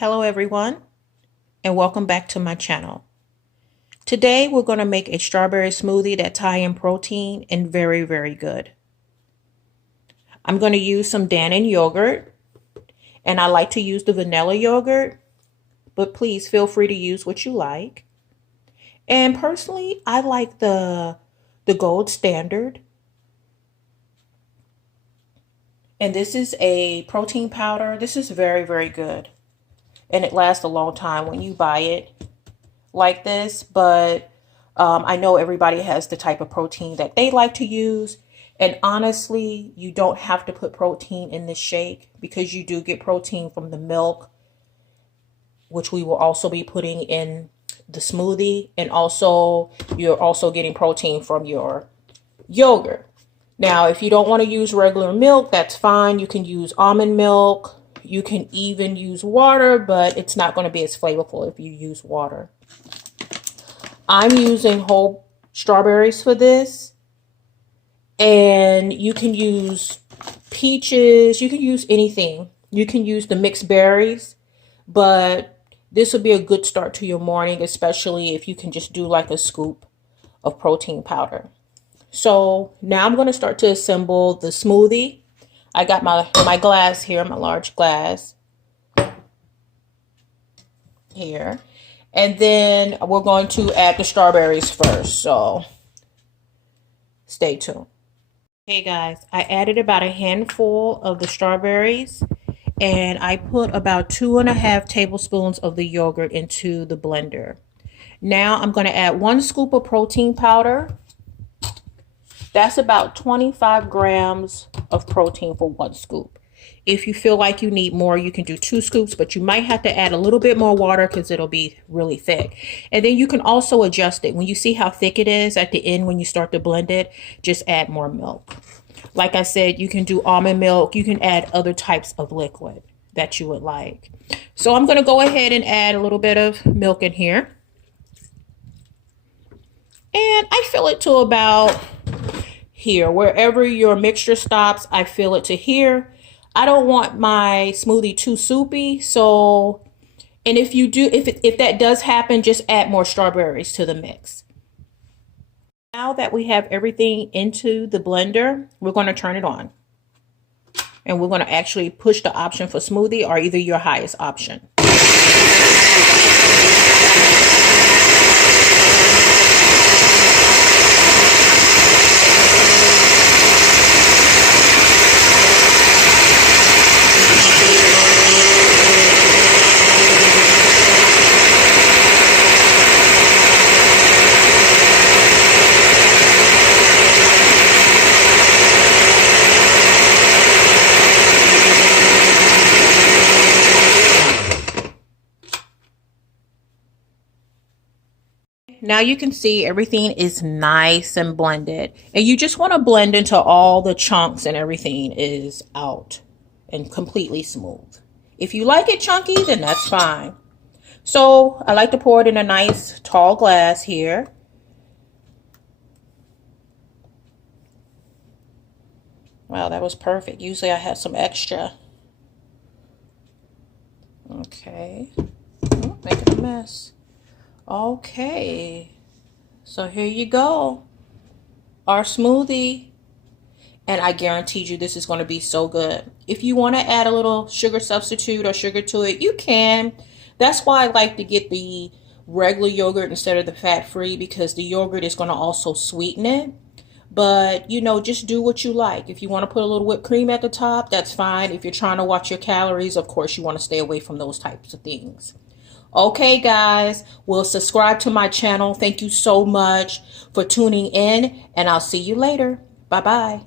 Hello everyone, and welcome back to my channel. Today we're going to make a strawberry smoothie that's high in protein and very, very good. I'm going to use some Dannon yogurt, and I like to use the vanilla yogurt, but please feel free to use what you like. And personally, I like the gold standard. And this is a protein powder. This is very, very good. And it lasts a long time when you buy it like this, but I know everybody has the type of protein that they like to use. And honestly, you don't have to put protein in this shake because you do get protein from the milk, which we will also be putting in the smoothie. And also, you're also getting protein from your yogurt. Now, if you don't want to use regular milk, that's fine. You can use almond milk. You can even use water, but it's not going to be as flavorful if you use water. I'm using whole strawberries for this. And you can use peaches. You can use anything. You can use the mixed berries. But this would be a good start to your morning, especially if you can just do like a scoop of protein powder. So now I'm going to start to assemble the smoothie. I got my glass here, my large glass here. And then we're going to add the strawberries first. So stay tuned. Hey guys, I added about a handful of the strawberries. And I put about 2.5 tablespoons of the yogurt into the blender. Now I'm going to add 1 scoop of protein powder. That's about 25 grams of protein for 1 scoop. If you feel like you need more, you can do 2 scoops, but you might have to add a little bit more water because it'll be really thick. And then you can also adjust it. When you see how thick it is at the end when you start to blend it, just add more milk. Like I said, you can do almond milk. You can add other types of liquid that you would like. So I'm going to go ahead and add a little bit of milk in here. And I fill it to about here. Wherever your mixture stops, I fill it to here. I don't want my smoothie too soupy. So, and if you do, if that does happen, just add more strawberries to the mix. Now that we have everything into the blender, we're going to turn it on. And we're going to actually push the option for smoothie or either your highest option. Now you can see everything is nice and blended, and you just want to blend until all the chunks and everything is out and completely smooth. If you like it chunky, then that's fine. So I like to pour it in a nice tall glass here. Wow, that was perfect. Usually I have some extra. Okay, making a mess. Okay, so here you go, our smoothie, and I guarantee you this is going to be so good. If you want to add a little sugar substitute or sugar to it, you can. That's why I like to get the regular yogurt instead of the fat-free, because the yogurt is going to also sweeten it. But, you know, just do what you like. If you want to put a little whipped cream at the top, that's fine. If you're trying to watch your calories, of course, you want to stay away from those types of things. Okay, guys, well, subscribe to my channel. Thank you so much for tuning in, and I'll see you later. Bye-bye.